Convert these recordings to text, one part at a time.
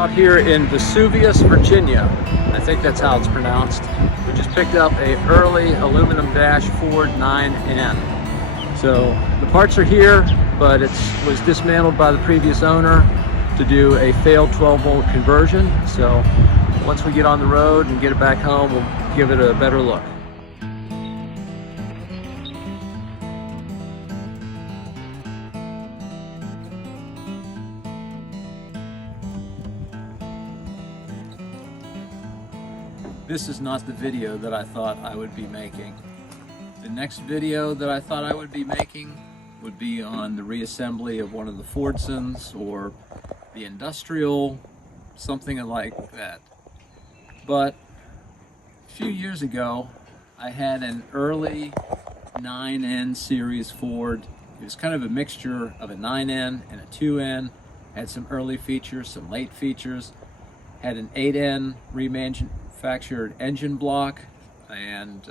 out here in Vesuvius, Virginia. I think that's how it's pronounced. We just picked up a early aluminum dash Ford 9N. So the parts are here, but it was dismantled by the previous owner to do a failed 12-volt conversion. So once we get on the road and get it back home, we'll give it a better look. This is not the video that I thought I would be making. The next video that I thought I would be making would be on the reassembly of one of the Fordsons or the Industrial, something like that. But a few years ago, I had an early 9N series Ford. It was kind of a mixture of a 9N and a 2N. Had some early features, some late features. Had an 8N remanufactured engine block, and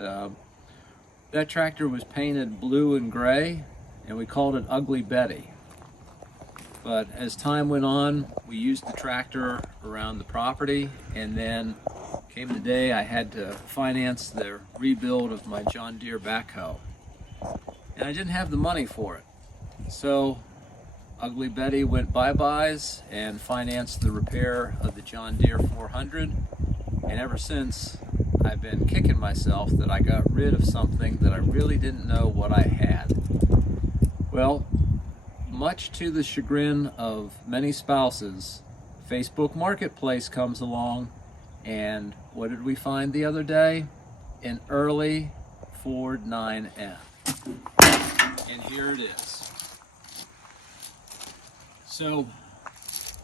that tractor was painted blue and gray, and we called it Ugly Betty. But as time went on, we used the tractor around the property, and then came the day I had to finance the rebuild of my John Deere backhoe. And I didn't have the money for it. So Ugly Betty went bye-byes and financed the repair of the John Deere 400. And ever since, I've been kicking myself that I got rid of something that I really didn't know what I had. Well, much to the chagrin of many spouses, Facebook Marketplace comes along, and what did we find the other day? An early Ford 9N. And here it is. So,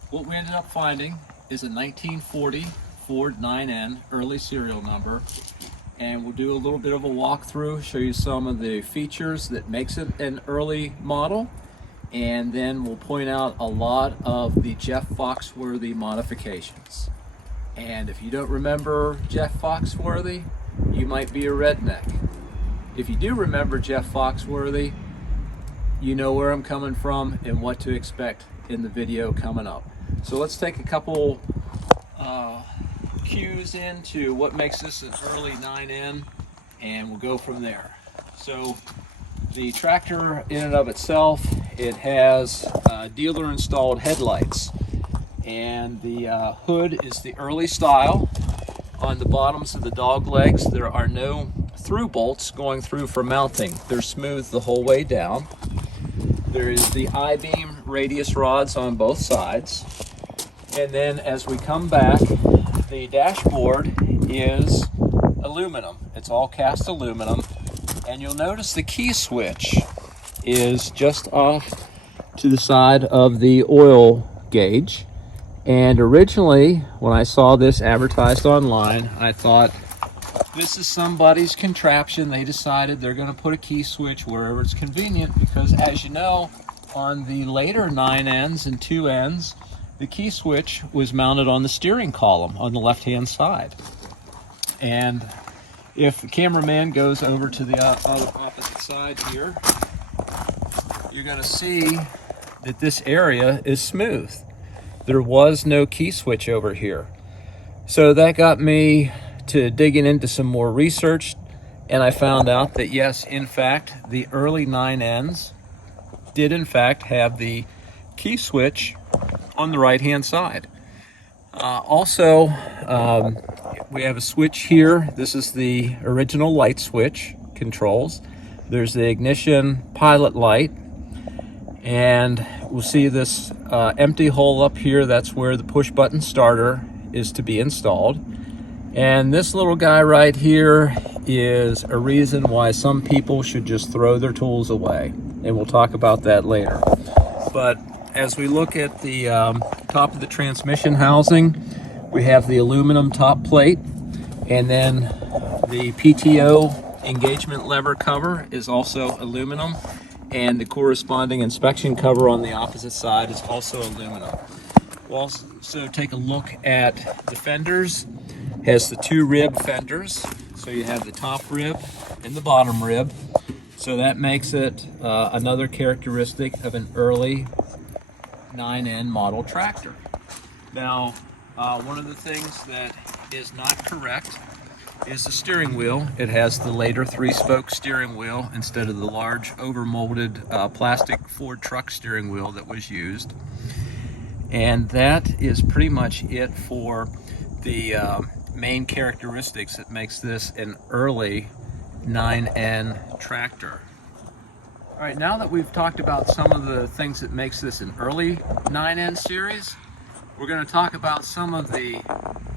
what we ended up finding is a 1940 Ford 9N early serial number, and we'll do a little bit of a walkthrough, show you some of the features that makes it an early model, and then we'll point out a lot of the Jeff Foxworthy modifications. And if you don't remember Jeff Foxworthy, you might be a redneck. If you do remember Jeff Foxworthy, you know where I'm coming from and what to expect in the video coming up. So let's take a couple cues into what makes this an early 9N, and we'll go from there. So the tractor in and of itself, it has dealer installed headlights, and the hood is the early style. On the bottoms of the dog legs, there are no through bolts going through for mounting. They're smooth the whole way down. There is the I-beam radius rods on both sides. And then as we come back, the dashboard is aluminum. It's all cast aluminum. And you'll notice the key switch is just off to the side of the oil gauge. And originally, when I saw this advertised online, I thought, this is somebody's contraption. They decided they're going to put a key switch wherever it's convenient, because as you know, on the later 9Ns and 2Ns, the key switch was mounted on the steering column on the left-hand side. And if the cameraman goes over to the opposite side here, you're going to see that this area is smooth. There was no key switch over here. So that got me to digging into some more research, and I found out that yes, in fact, the early 9Ns did in fact have the key switch on the right hand side. Also, we have a switch here. This is the original light switch controls. There's the ignition pilot light, and we'll see this empty hole up here. That's where the push button starter is to be installed. And this little guy right here is a reason why some people should just throw their tools away, and we'll talk about that later. But as we look at the top of the transmission housing, we have the aluminum top plate, and then the PTO engagement lever cover is also aluminum, and the corresponding inspection cover on the opposite side is also aluminum. We'll also take a look at the fenders. It has the two rib fenders, so you have the top rib and the bottom rib. So that makes it another characteristic of an early 9N model tractor. Now, One of the things that is not correct is the steering wheel. It has the later 3-spoke steering wheel instead of the large overmolded plastic Ford truck steering wheel that was used. And that is pretty much it for the main characteristics that makes this an early 9N tractor. All right, now that we've talked about some of the things that makes this an early 9N series, we're going to talk about some of the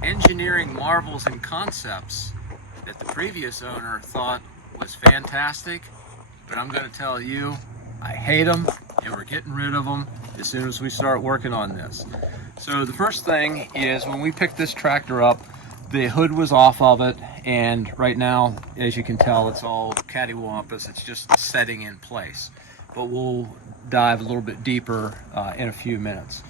engineering marvels and concepts that the previous owner thought was fantastic, but I'm going to tell you, I hate them, and we're getting rid of them as soon as we start working on this. So the first thing is, when we picked this tractor up, the hood was off of it, and right now, as you can tell, it's all cattywampus. It's just setting in place. But we'll dive a little bit deeper in a few minutes.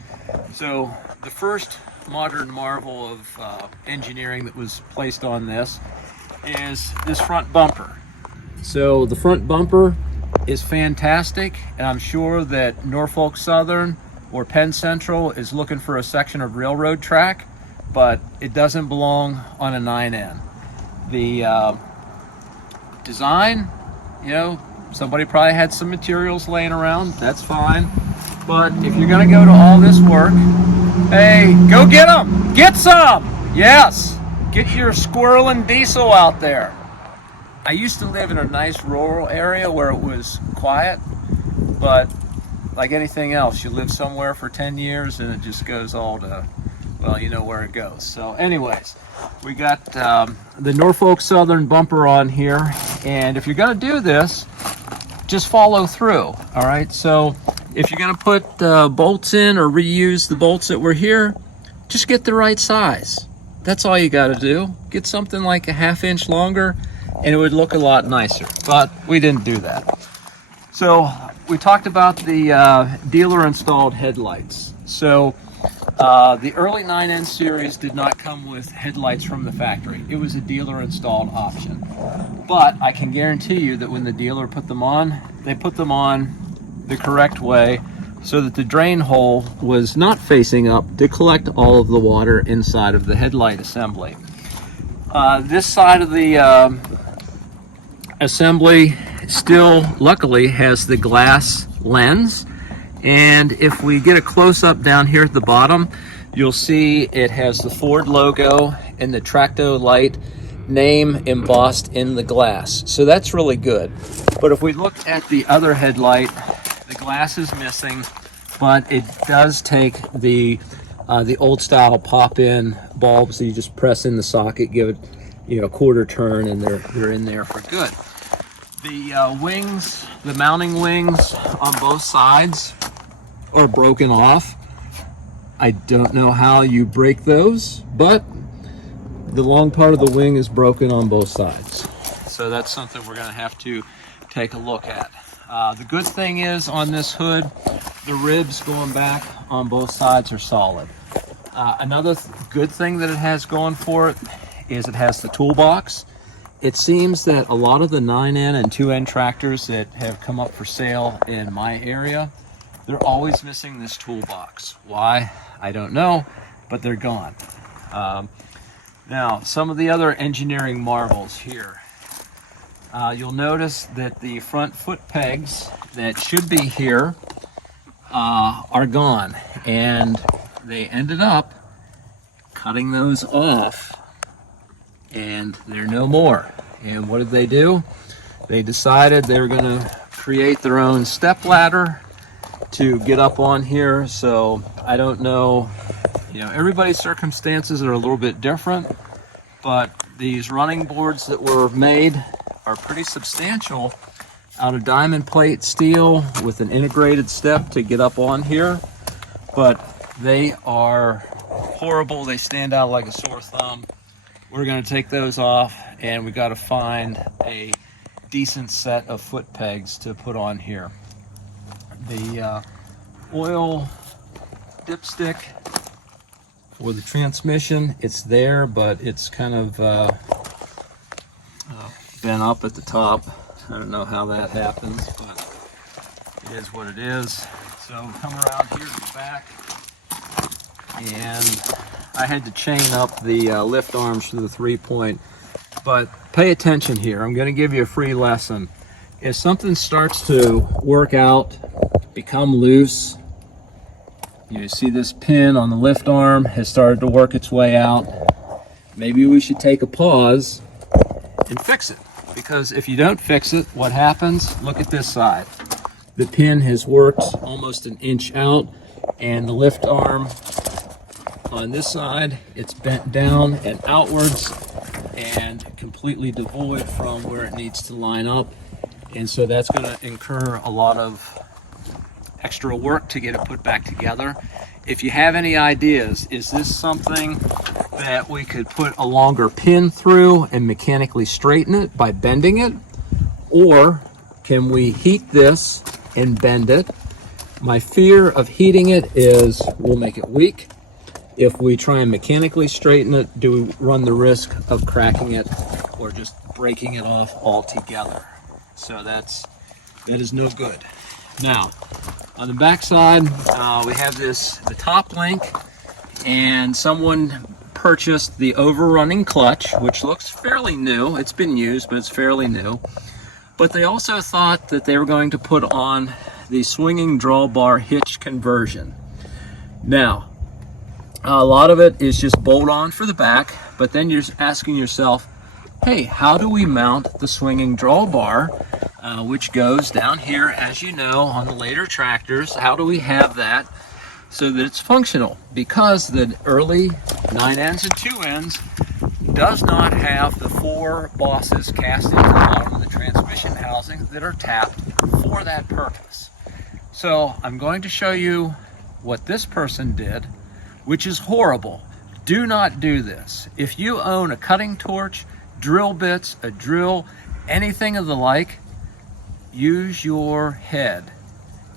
So the first modern marvel of engineering that was placed on this is this front bumper. So the front bumper is fantastic, and I'm sure that Norfolk Southern or Penn Central is looking for a section of railroad track, but it doesn't belong on a 9N. The design, you know, somebody probably had some materials laying around, that's fine. But if you're gonna go to all this work, hey, go get them, get some, yes, get your squirrel and diesel out there. I used to live in a nice rural area where it was quiet, but like anything else, you live somewhere for 10 years and it just goes all to, well, you know where it goes. So anyways, we got the Norfolk Southern bumper on here, and if you're gonna do this, just follow through, all right? So if you're gonna put bolts in or reuse the bolts that were here, just get the right size. That's all you gotta do. Get something like a 1/2 inch longer, and it would look a lot nicer, but we didn't do that. So we talked about the dealer installed headlights. So the early 9N series did not come with headlights from the factory. It was a dealer installed option. But I can guarantee you that when the dealer put them on, they put them on the correct way so that the drain hole was not facing up to collect all of the water inside of the headlight assembly. This side of the assembly still luckily has the glass lens, and if we get a close-up down here at the bottom, you'll see it has the Ford logo and the Tracto Light name embossed in the glass, so that's really good. But if we look at the other headlight, the glass is missing, but it does take the old style pop-in bulbs that you just press in the socket, give it, you know, a quarter turn, and they're in there for good. The wings, the mounting wings on both sides are broken off. I don't know how you break those, but the long part of the wing is broken on both sides. So that's something we're gonna have to take a look at. The good thing is on this hood, the ribs going back on both sides are solid. Another good thing that it has going for it is it has the toolbox. It seems that a lot of the 9N and 2N tractors that have come up for sale in my area, they're always missing this toolbox. Why? I don't know, but they're gone. Now, some of the other engineering marvels here. You'll notice that the front foot pegs that should be here are gone, and they ended up cutting those off, and they're no more. And what did they do? They decided they were going to create their own step ladder to get up on here. So I don't know, you know, everybody's circumstances are a little bit different, but these running boards that were made are pretty substantial, out of diamond plate steel with an integrated step to get up on here, but they are horrible. They stand out like a sore thumb. We're going to take those off, and we got to find a decent set of foot pegs to put on here. The oil dipstick for the transmission, it's there, but it's kind of bent up at the top. I don't know how that happens, but it is what it is. So come around here to the back, and I had to chain up the lift arms to the 3-point. But pay attention here. I'm going to give you a free lesson. If something starts to work out, become loose, you see this pin on the lift arm has started to work its way out, maybe we should take a pause and fix it. Because if you don't fix it, what happens? Look at this side. The pin has worked almost an inch out, and the lift arm on this side, it's bent down and outwards and completely devoid from where it needs to line up. And so that's going to incur a lot of extra work to get it put back together. If you have any ideas, is this something that we could put a longer pin through and mechanically straighten it by bending it? Or can we heat this and bend it? My fear of heating it is we'll make it weak. If we try and mechanically straighten it, do we run the risk of cracking it or just breaking it off altogether? So that is no good. Now, on the back side, we have the top link, and someone purchased the overrunning clutch, which looks fairly new. It's been used, but it's fairly new. But they also thought that they were going to put on the swinging drawbar hitch conversion. Now, a lot of it is just bolt on for the back, but then you're asking yourself, hey, how do we mount the swinging drawbar, which goes down here, as you know, on the later tractors? How do we have that so that it's functional? Because the early 9Ns and 2Ns does not have the 4 bosses cast into the bottom of the transmission housing that are tapped for that purpose. So I'm going to show you what this person did, which is horrible. Do not do this. If you own a cutting torch, drill bits, a drill, anything of the like, use your head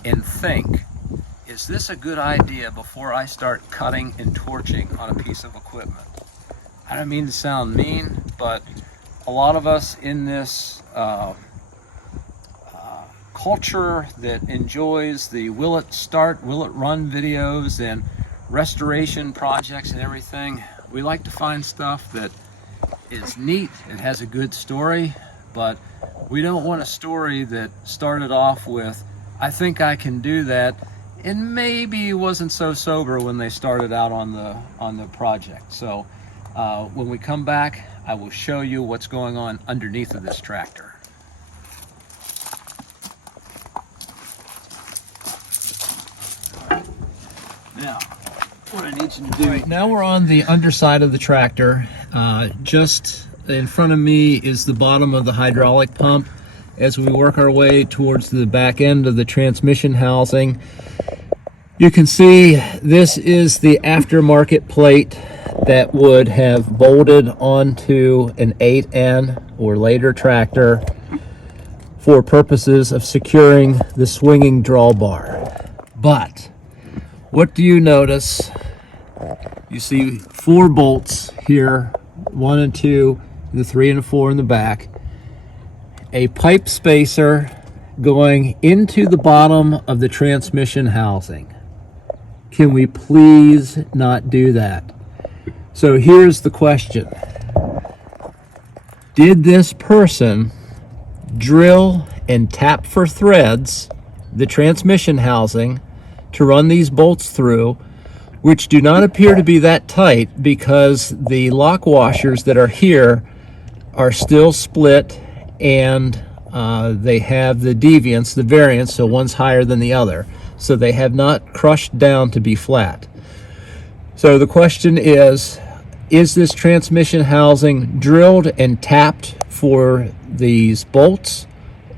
and think, is this a good idea before I start cutting and torching on a piece of equipment? I don't mean to sound mean, but a lot of us in this culture that enjoys the will it start, will it run videos and restoration projects and everything, we like to find stuff that is neat and has a good story, but we don't want a story that started off with, I think I can do that, and maybe wasn't so sober when they started out on the project. So when we come back, I will show you what's going on underneath of this tractor. Now, what I need you to do. Right, now we're on the underside of the tractor. Just in front of me is the bottom of the hydraulic pump. As we work our way towards the back end of the transmission housing, you can see this is the aftermarket plate that would have bolted onto an 8N or later tractor for purposes of securing the swinging drawbar. But what do you notice? You see 4 bolts here, 1 and 2, the 3 and 4 in the back, a pipe spacer going into the bottom of the transmission housing. Can we please not do that? So here's the question. Did this person drill and tap for threads the transmission housing to run these bolts through, which do not appear to be that tight because the lock washers that are here are still split, and they have the deviance, the variance, so one's higher than the other. So they have not crushed down to be flat. So the question is this transmission housing drilled and tapped for these bolts,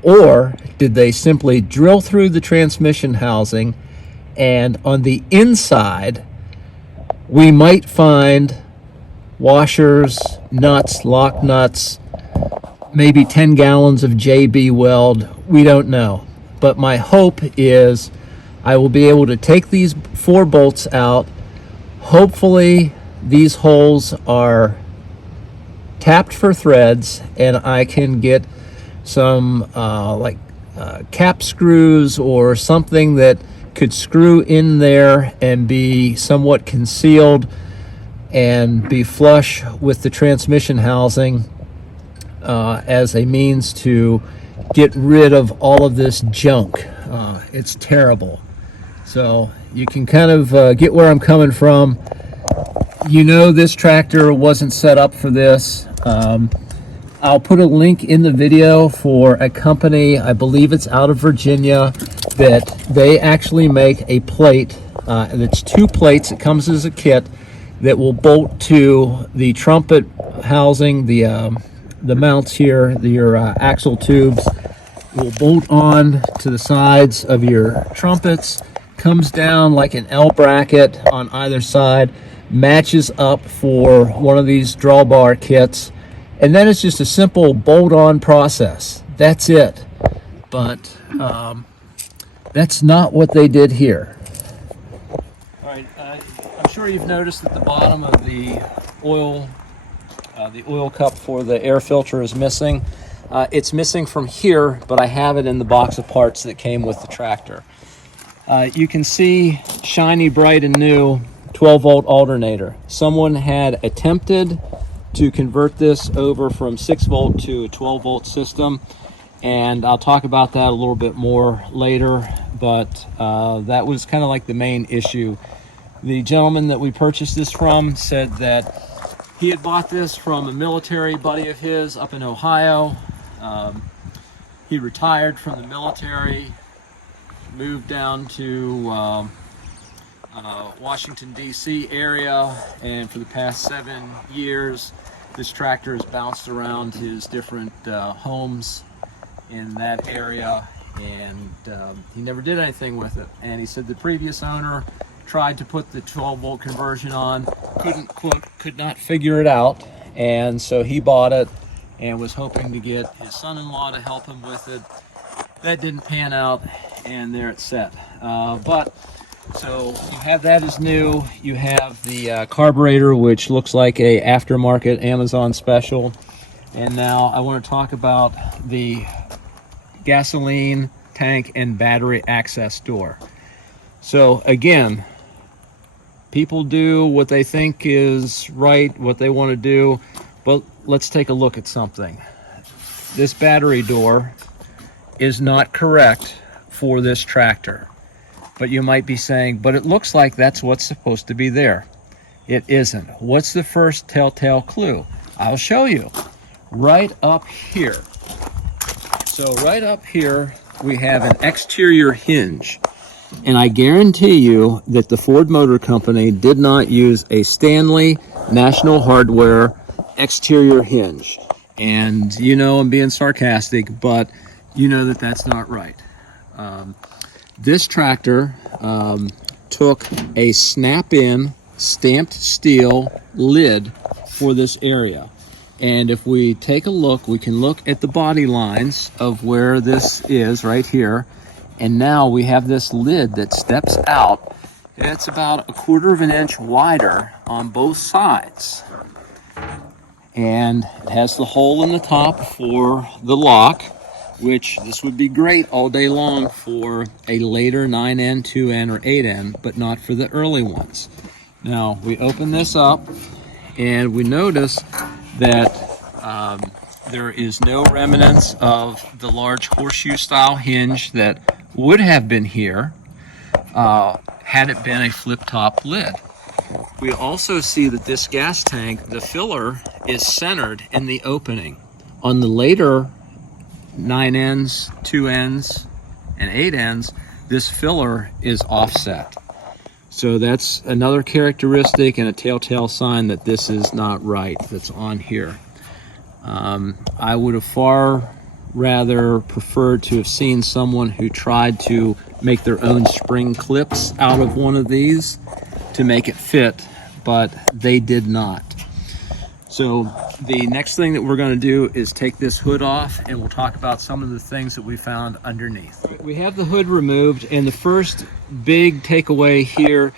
or did they simply drill through the transmission housing, and on the inside we might find washers, nuts, lock nuts, maybe 10 gallons of JB Weld? We don't know. But my hope is I will be able to take these 4 bolts out. Hopefully these holes are tapped for threads, and I can get some cap screws or something that could screw in there and be somewhat concealed and be flush with the transmission housing as a means to get rid of all of this junk. It's terrible. So you can kind of get where I'm coming from. You know, this tractor wasn't set up for this. I'll put a link in the video for a company, I believe it's out of Virginia, that they actually make a plate, and it's 2 plates. It comes as a kit that will bolt to the trumpet housing, the mounts here, your axle tubes. It will bolt on to the sides of your trumpets, comes down like an L bracket on either side, matches up for one of these drawbar kits, and then it's just a simple bolt-on process. That's it. But that's not what they did here. All right, I'm sure you've noticed that the bottom of the oil cup for the air filter is missing. It's missing from here, but I have it in the box of parts that came with the tractor. You can see shiny, bright, and new 12-volt alternator. Someone had attempted to convert this over from 6-volt to a 12-volt system, and I'll talk about that a little bit more later, but that was kind of like the main issue. The gentleman that we purchased this from said that he had bought this from a military buddy of his up in Ohio. He retired from the military, moved down to Washington, D.C. area, and for the past 7 years, this tractor has bounced around his different homes in that area, and he never did anything with it. And he said the previous owner tried to put the 12-volt conversion on, could not figure it out, and so he bought it and was hoping to get his son-in-law to help him with it. That didn't pan out, and there it's set. So you have that as new. You have the carburetor, which looks like a aftermarket Amazon special. And now I want to talk about the gasoline tank and battery access door. So again, people do what they think is right, what they want to do, but let's take a look at something. This battery door is not correct for this tractor. But you might be saying, but it looks like that's what's supposed to be there. It isn't. What's the first telltale clue? I'll show you. Right up here. So right up here, we have an exterior hinge. And I guarantee you that the Ford Motor Company did not use a Stanley National Hardware exterior hinge. And you know I'm being sarcastic, but you know that that's not right. This tractor took a snap-in stamped steel lid for this area. And if we take a look, we can look at the body lines of where this is right here. And now we have this lid that steps out. It's about 1/4 of an inch wider on both sides. And it has the hole in the top for the lock, which this would be great all day long for a later 9N, 2N, or 8N, but not for the early ones. Now, we open this up, and we notice that there is no remnants of the large horseshoe-style hinge that would have been here had it been a flip-top lid. We also see that this gas tank, the filler, is centered in the opening. On the later 9Ns, 2Ns, and 8Ns, this filler is offset. So that's another characteristic and a telltale sign that this is not right, that's on here. I would have far rather preferred to have seen someone who tried to make their own spring clips out of one of these to make it fit, but they did not. So the next thing that we're going to do is take this hood off, and we'll talk about some of the things that we found underneath. We have the hood removed, and the first big takeaway here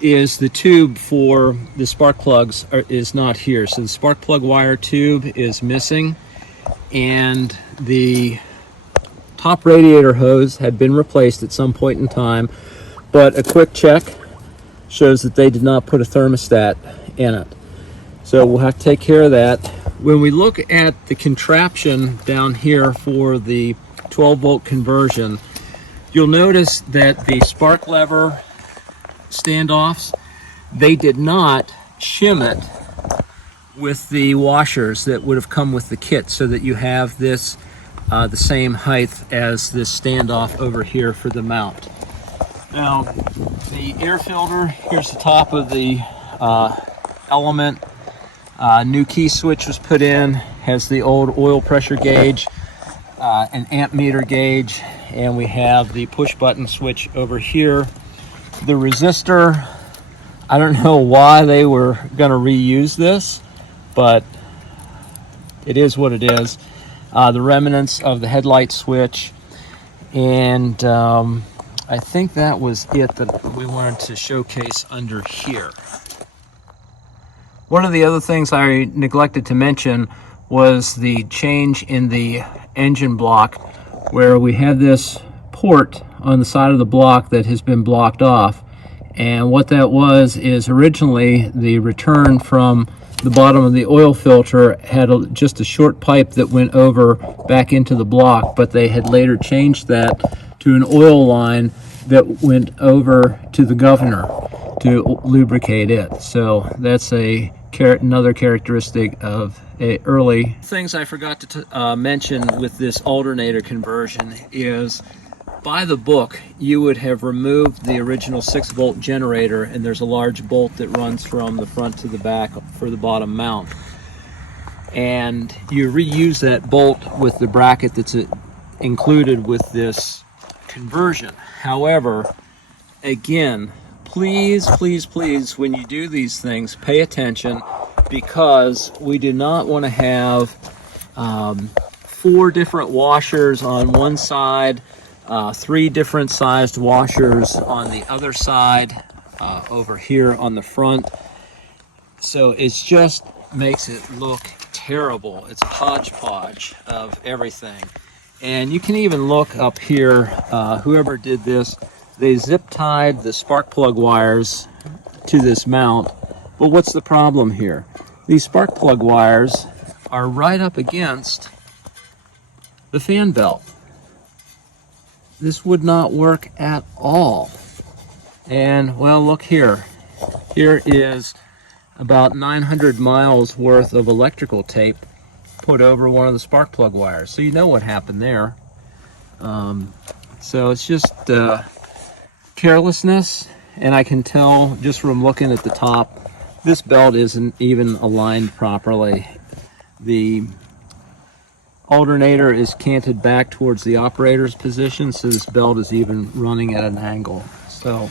is the tube for the spark plugs is not here. So the spark plug wire tube is missing, and the top radiator hose had been replaced at some point in time, but a quick check shows that they did not put a thermostat in it. So we'll have to take care of that. When we look at the contraption down here for the 12-volt conversion, you'll notice that the spark lever standoffs, they did not shim it with the washers that would have come with the kit, so that you have this the same height as this standoff over here for the mount. Now, the air filter, here's the top of the element. New key switch was put in, has the old oil pressure gauge, an amp meter gauge, and we have the push button switch over here. The resistor, I don't know why they were going to reuse this, but it is what it is. The remnants of the headlight switch, and I think that was it that we wanted to showcase under here. One of the other things I neglected to mention was the change in the engine block, where we have this port on the side of the block that has been blocked off. And what that was is originally the return from the bottom of the oil filter had just a short pipe that went over back into the block, but they had later changed that to an oil line that went over to the governor to lubricate it. So that's another characteristic of early things I forgot to mention with this alternator conversion is, by the book, you would have removed the original 6-volt generator, and there's a large bolt that runs from the front to the back for the bottom mount. And you reuse that bolt with the bracket that's included with this conversion. However, again, please, please, please, when you do these things, pay attention, because we do not want to have 4 different washers on one side, 3 different sized washers on the other side, over here on the front. So it just makes it look terrible. It's a hodgepodge of everything. And you can even look up here, whoever did this, they zip tied the spark plug wires to this mount. But what's the problem here? These spark plug wires are right up against the fan belt. This would not work at all. And well, look here. Here is about 900 miles worth of electrical tape put over one of the spark plug wires. So you know what happened there. So it's just carelessness, and I can tell just from looking at the top, this belt isn't even aligned properly. The alternator is canted back towards the operator's position, so this belt is even running at an angle. So,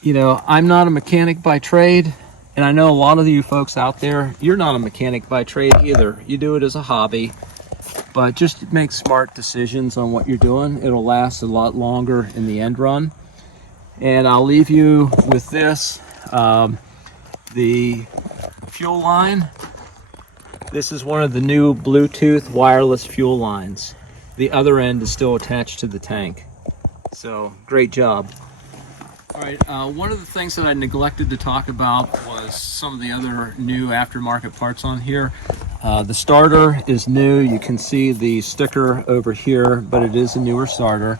you know, I'm not a mechanic by trade, and I know a lot of you folks out there, you're not a mechanic by trade either. You do it as a hobby, but just make smart decisions on what you're doing. It'll last a lot longer in the end run. And I'll leave you with this, the fuel line. This is one of the new Bluetooth wireless fuel lines. The other end is still attached to the tank. So, great job. All right, one of the things that I neglected to talk about was some of the other new aftermarket parts on here. The starter is new. You can see the sticker over here, but it is a newer starter.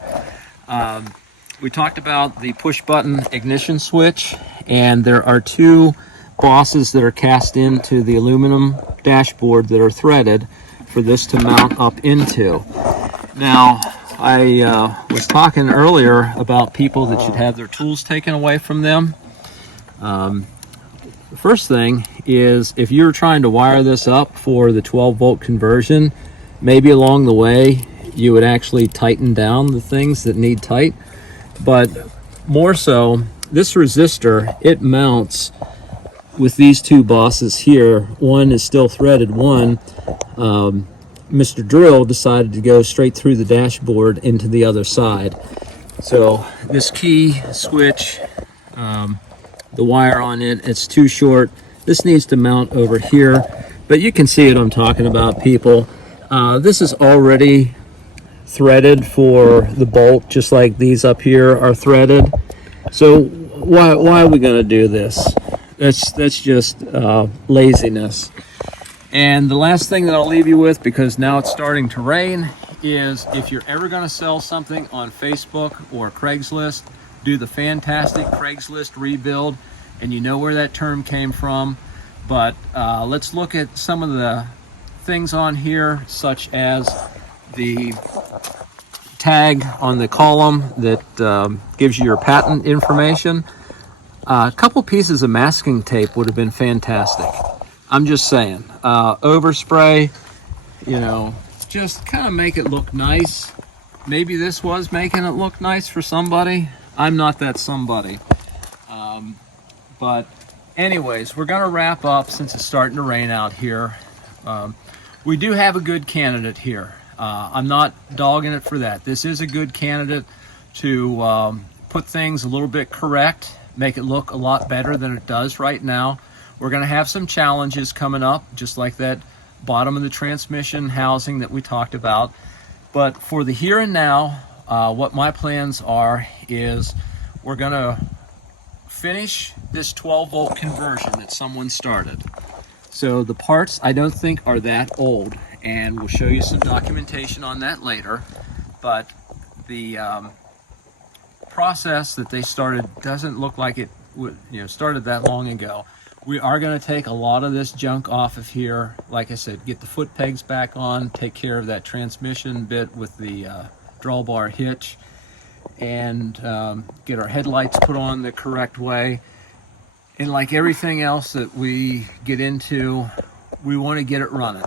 We talked about the push button ignition switch, and there are 2 bosses that are cast into the aluminum dashboard that are threaded for this to mount up into. Now, I was talking earlier about people that should have their tools taken away from them. The first thing is, if you're trying to wire this up for the 12-volt conversion, maybe along the way you would actually tighten down the things that need tight. But more so, this resistor, it mounts with these 2 bosses here. One is still threaded. One, Mr. Drill decided to go straight through the dashboard into the other side. So this key switch, the wire on it, it's too short. This needs to mount over here, but you can see what I'm talking about, people. This is already threaded for the bolt, just like these up here are threaded. So why are we going to do this? That's just laziness. And the last thing that I'll leave you with, because now it's starting to rain, is if you're ever going to sell something on Facebook or Craigslist, do the fantastic Craigslist rebuild. And you know where that term came from. But let's look at some of the things on here, such as the tag on the column that gives you your patent information. A couple pieces of masking tape would have been fantastic. I'm just saying. Overspray, you know, just kind of make it look nice. Maybe this was making it look nice for somebody. I'm not that somebody. But anyways, we're going to wrap up since it's starting to rain out here. We do have a good candidate here. I'm not dogging it for that. This is a good candidate to put things a little bit correct, make it look a lot better than it does right now. We're going to have some challenges coming up, just like that bottom of the transmission housing that we talked about. But for the here and now, what my plans are is we're going to finish this 12-volt conversion that someone started. So the parts I don't think are that old, and we'll show you some documentation on that later. But the process that they started doesn't look like it started that long ago. We are going to take a lot of this junk off of here. Like I said, get the foot pegs back on, take care of that transmission bit with the drawbar hitch, and get our headlights put on the correct way. And like everything else that we get into, we want to get it running.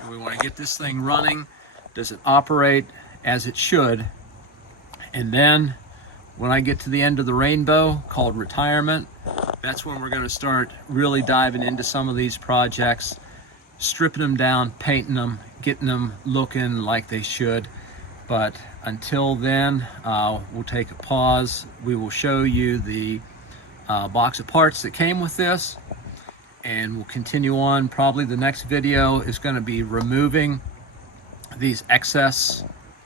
And we want to get this thing running. Does it operate as it should? And then when I get to the end of the rainbow, called retirement, that's when we're going to start really diving into some of these projects, stripping them down, painting them, getting them looking like they should. But until then, we'll take a pause. We will show you the box of parts that came with this, and we'll continue on. Probably the next video is going to be removing these excess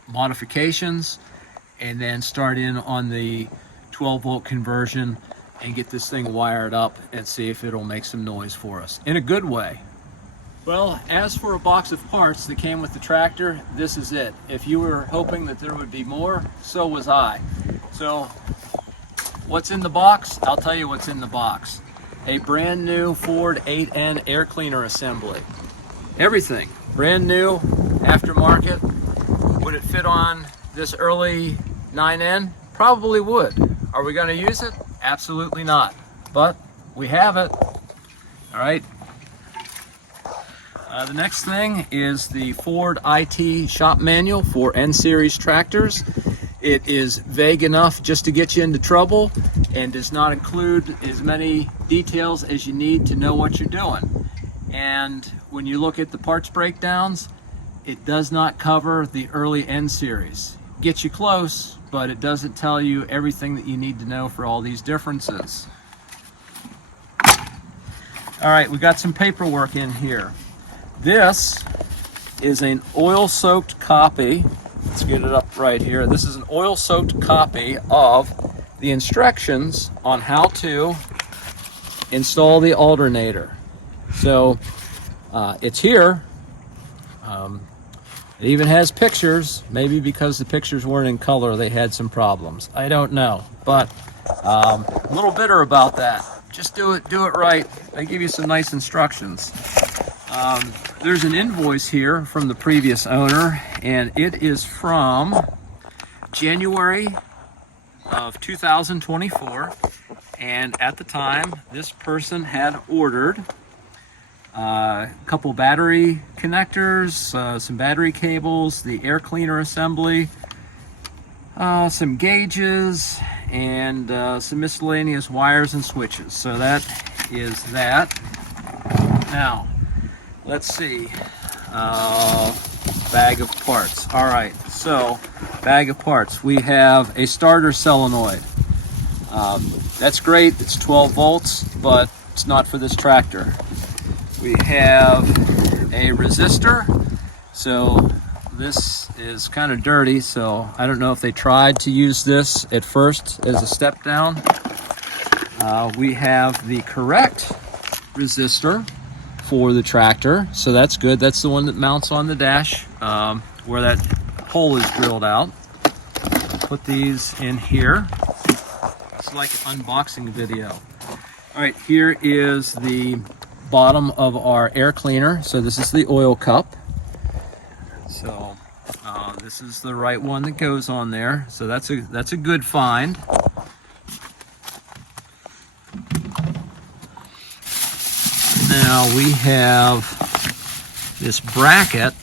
modifications and then start in on the 12-volt conversion and get this thing wired up and see if it'll make some noise for us in a good way. Well, as for a box of parts that came with the tractor, this is it. If you were hoping that there would be more, so was I. So what's in the box? I'll tell you what's in the box. A brand new Ford 8N air cleaner assembly. Everything brand new, aftermarket. Would it fit on this early 9N? Probably would. Are we going to use it? Absolutely not. But we have it. All right. The next thing is the Ford IT shop manual for N-Series tractors. It is vague enough just to get you into trouble and does not include as many details as you need to know what you're doing. And when you look at the parts breakdowns, it does not cover the early N-Series. Gets you close, but it doesn't tell you everything that you need to know for all these differences. All right, we got some paperwork in here. This is an oil-soaked copy. Let's get it up right here. This is an oil-soaked copy of the instructions on how to install the alternator. So it's here. It even has pictures. Maybe because the pictures weren't in color, they had some problems. I don't know, but a little bitter about that. Just do it right. They give you some nice instructions. There's an invoice here from the previous owner, and it is from January of 2024. And at the time, this person had ordered a couple battery connectors, some battery cables, the air cleaner assembly, some gauges, and some miscellaneous wires and switches. So that is that. Now, let's see. Bag of parts. All right, so bag of parts. We have a starter solenoid. That's great. It's 12 volts, but it's not for this tractor. We have a resistor. So this is kind of dirty, so I don't know if they tried to use this at first as a step down. We have the correct resistor for the tractor, so that's good. That's the one that mounts on the dash where that hole is drilled out. Put these in here. It's like an unboxing video. All right, here is the bottom of our air cleaner. So this is the oil cup. So this is the right one that goes on there. So that's a good find. Now we have this bracket.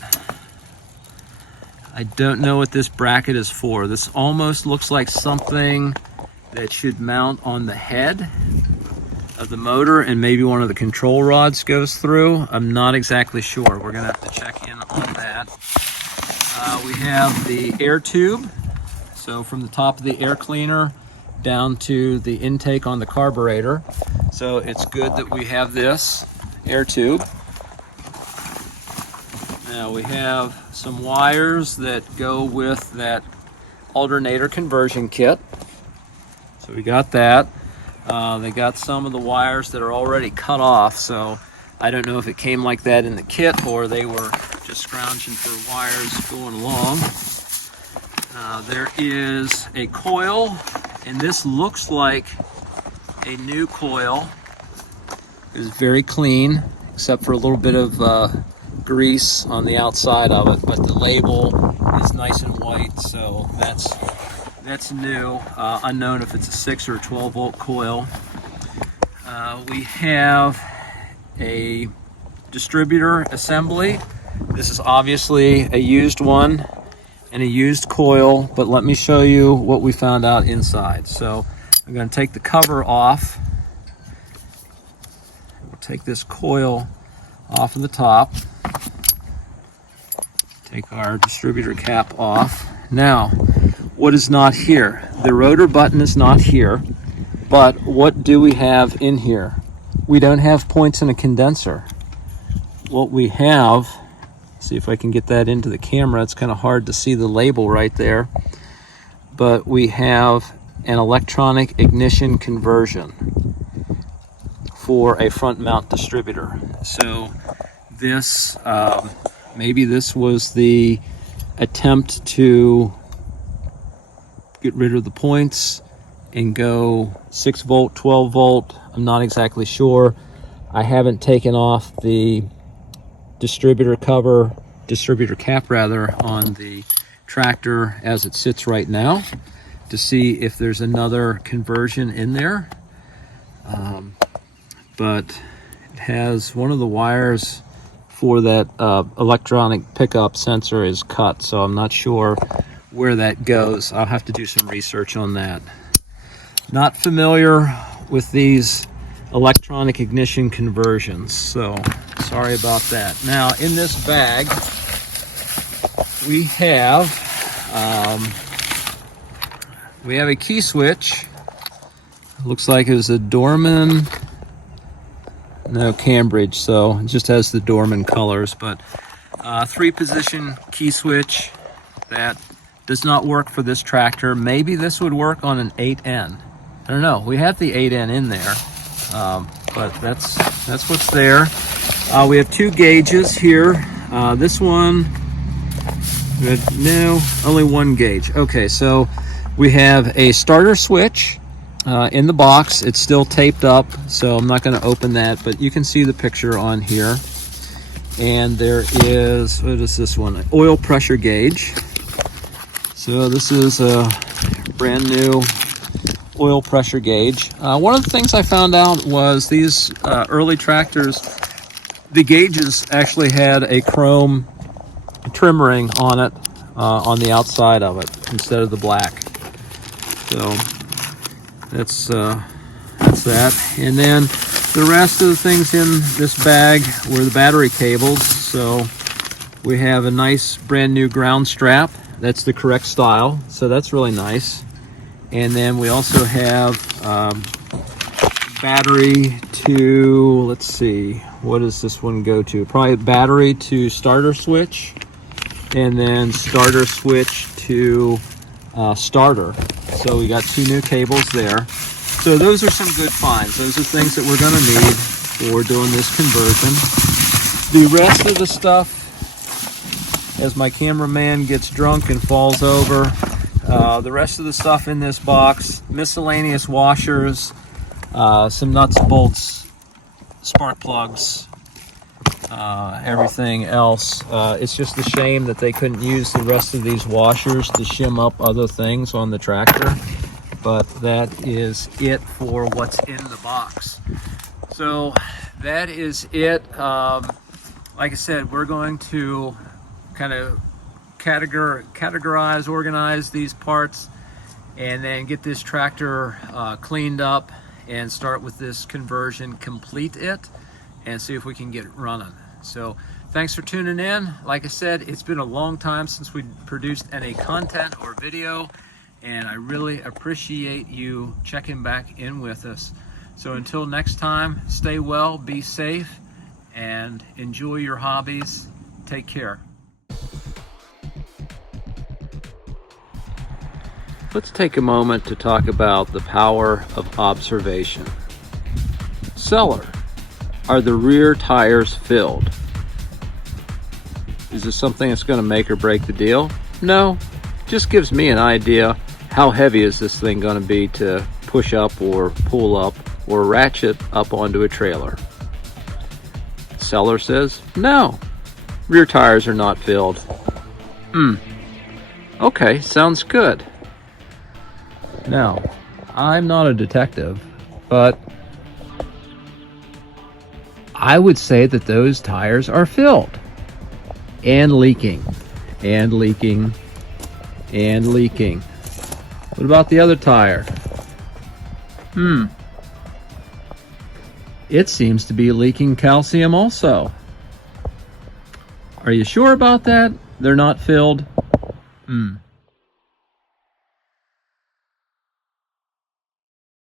I don't know what this bracket is for. This almost looks like something that should mount on the head of the motor, and maybe one of the control rods goes through. I'm not exactly sure. We're gonna have to check in on that. We have the air tube. So from the top of the air cleaner down to the intake on the carburetor. So it's good that we have this air tube. Now we have some wires that go with that alternator conversion kit. So we got that. They got some of the wires that are already cut off, so I don't know if it came like that in the kit or they were just scrounging for wires going along. There is a coil, and this looks like a new coil. It's very clean, except for a little bit of grease on the outside of it, but the label is nice and white, so that's new. Unknown if it's a 6 or 12 volt coil. We have a distributor assembly. This is obviously a used one and a used coil, but let me show you what we found out inside. So I'm going to take the cover off. We'll take this coil off of the top. Take our distributor cap off. Now, what is not here? The rotor button is not here, but what do we have in here? We don't have points in a condenser. What we have, see if I can get that into the camera, it's kind of hard to see the label right there, but we have an electronic ignition conversion for a front mount distributor. So this, maybe this was the attempt to get rid of the points and go 6 volt, 12 volt. I'm not exactly sure. I haven't taken off the distributor cap rather, on the tractor as it sits right now to see if there's another conversion in there. But it has one of the wires for that electronic pickup sensor is cut, so I'm not sure where that goes. I'll have to do some research on that. Not familiar with these electronic ignition conversions, so sorry about that. Now in this bag we have a key switch. Looks like it was a Dorman, no, Cambridge, so it just has the Dorman colors, but 3-position key switch that does not work for this tractor. Maybe this would work on an 8N. I don't know. We have the 8N in there, but that's what's there. We have 2 gauges here. This one, no, only 1 gauge. Okay, so we have a starter switch in the box. It's still taped up, so I'm not going to open that, but you can see the picture on here. And there is, what is this one? An oil pressure gauge. So this is a brand new oil pressure gauge. One of the things I found out was these early tractors, the gauges actually had a chrome trim ring on it, on the outside of it, instead of the black. So that's that. And then the rest of the things in this bag were the battery cables. So we have a nice brand new ground strap. That's the correct style, so that's really nice. And then we also have battery to, let's see, what does this one go to? Probably battery to starter switch, and then starter switch to starter. So we got 2 new cables there. So those are some good finds. Those are things that we're going to need for doing this conversion. The rest of the stuff, as my cameraman gets drunk and falls over, the rest of the stuff in this box, miscellaneous washers, some nuts, bolts, spark plugs, everything else. It's just a shame that they couldn't use the rest of these washers to shim up other things on the tractor, but that is it for what's in the box. So that is it. Like I said, we're going to kind of categorize, organize these parts, and then get this tractor cleaned up and start with this conversion, complete it, and see if we can get it running. So thanks for tuning in. Like I said, it's been a long time since we produced any content or video, and I really appreciate you checking back in with us. So until next time, stay well, be safe, and enjoy your hobbies. Take care. Let's take a moment to talk about the power of observation. Seller, are the rear tires filled? Is this something that's going to make or break the deal? No, just gives me an idea how heavy is this thing going to be to push up or pull up or ratchet up onto a trailer. Seller says, no, rear tires are not filled. Okay, sounds good. Now, I'm not a detective, but I would say that those tires are filled and leaking and leaking and leaking. What about the other tire? It seems to be leaking calcium also. Are you sure about that? They're not filled?